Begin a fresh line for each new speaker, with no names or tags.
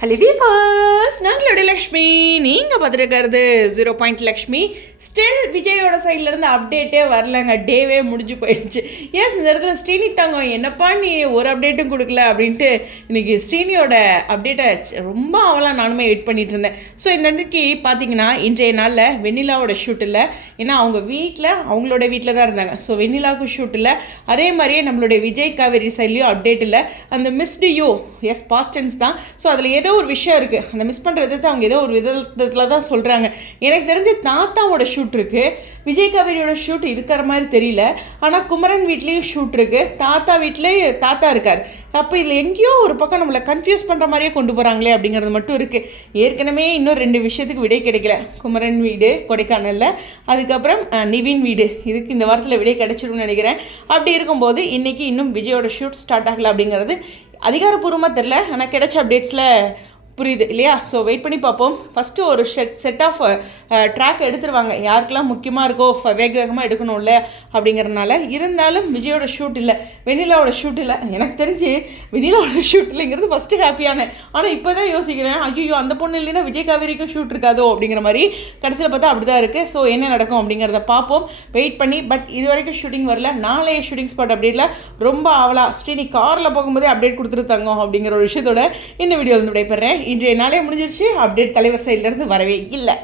Hello வீபர்ஸ் நாங்களோட லக்ஷ்மி நீங்கள் பார்த்துருக்கிறது ஜீரோ பாயிண்ட் லக்ஷ்மி. ஸ்டில் விஜயோட சைட்லேருந்து அப்டேட்டே வரலங்க. டேவே முடிஞ்சு போயிடுச்சு. ஏன் இந்த இடத்துல ஸ்ரீனி தங்கம்? என்னப்பா நீ ஒரு அப்டேட்டும் கொடுக்கல அப்படின்ட்டு இன்றைக்கி ஸ்ரீனியோட அப்டேட்டை ரொம்ப அவலாம் நானுமே வெயிட் பண்ணிகிட்டு இருந்தேன். ஸோ இந்த இடத்துக்கு பார்த்தீங்கன்னா இன்றைய நாளில் வெண்ணிலாவோட ஷூட் இல்லை. ஏன்னா அவங்க வீட்டில் அவங்களோட வீட்டில் தான் இருந்தாங்க. ஸோ வெண்ணிலாவுக்கு ஷூட் இல்லை. அதே மாதிரியே நம்மளுடைய விஜய் காவேரி சைட்லேயும் அப்டேட் இல்லை. அந்த மிஸ்டு யூ எஸ் பாஸ்டன்ஸ் தான். ஸோ அதில் ஏதோ ஒரு விஷயம் இருக்குது அந்த மிஸ் பண்ணுறதை அவங்க ஏதோ ஒரு விதத்தில் தான் சொல்கிறாங்க எனக்கு தெரிஞ்சு தாத்தாவோட ஷூட் இருக்குது விஜய் காவேரியோட ஷூட் இருக்கிற மாதிரி தெரியல. ஆனால் குமரன் வீட்லேயும் ஷூட் இருக்குது தாத்தா வீட்லேயே தாத்தா இருக்கார். அப்போ இதில் எங்கேயோ ஒரு பக்கம் நம்மளை கன்ஃபியூஸ் பண்ணுற மாதிரியே கொண்டு போகிறாங்களே அப்படிங்கிறது மட்டும் இருக்குது ஏற்கனவே இன்னும் ரெண்டு விஷயத்துக்கு விடை கிடைக்கல. குமரன் வீடு கொடைக்கானலில். அதுக்கப்புறம் நிவின் வீடு. இதுக்கு இந்த வாரத்தில் விடை கிடைச்சிரும்னு நினைக்கிறேன். அப்படி இருக்கும்போது இன்றைக்கி இன்னும் விஜயோட ஷூட் ஸ்டார்ட் ஆகலை அப்படிங்கிறது அதிகாரப்பூர்வமாக தெரில ஆனால் கிடைச்ச அப்டேட்ஸில் புரியுது இல்லையா? ஸோ வெயிட் பண்ணி பார்ப்போம். ஃபஸ்ட்டு ஒரு செட் செட் ஆஃப் ட்ராக் எடுத்துருவாங்க. யாருக்கெல்லாம் முக்கியமாக இருக்கோ வேக வேகமாக எடுக்கணும்ல அப்படிங்கிறனால இருந்தாலும் விஜயோட ஷூட் இல்லை வெனிலாவோட ஷூட் இல்லை. எனக்கு தெரிஞ்சு வெனிலாவோட ஷூட் இல்லைங்கிறது ஃபஸ்ட்டு ஹாப்பியான ஆனால் இப்போ தான் யோசிக்கிறேன் ஐயோ அந்த பொண்ணு இல்லைன்னா விஜய் காவேரிக்கும் ஷூட் இருக்காதோ அப்படிங்கிற மாதிரி கடைசியில் பார்த்தா அப்படி தான் இருக்குது ஸோ என்ன நடக்கும் அப்படிங்கிறத பார்ப்போம். வெயிட் பண்ணி பட் இது வரைக்கும் ஷூட்டிங் வரல. நாளைய ஷூட்டிங் ஸ்பாட் அப்டேட்டில் ரொம்ப ஆவலா ஸ்ரீனி காரில் போகும்போதே அப்டேட் கொடுத்துட்டு அப்படிங்கிற ஒரு விஷயத்தோட இந்த வீடியோ வந்து விடைபெறேன். இன்றைய நாளே முடிஞ்சிருச்சு. அப்டேட் தலைவர் சைட்லேருந்து வரவே இல்லை.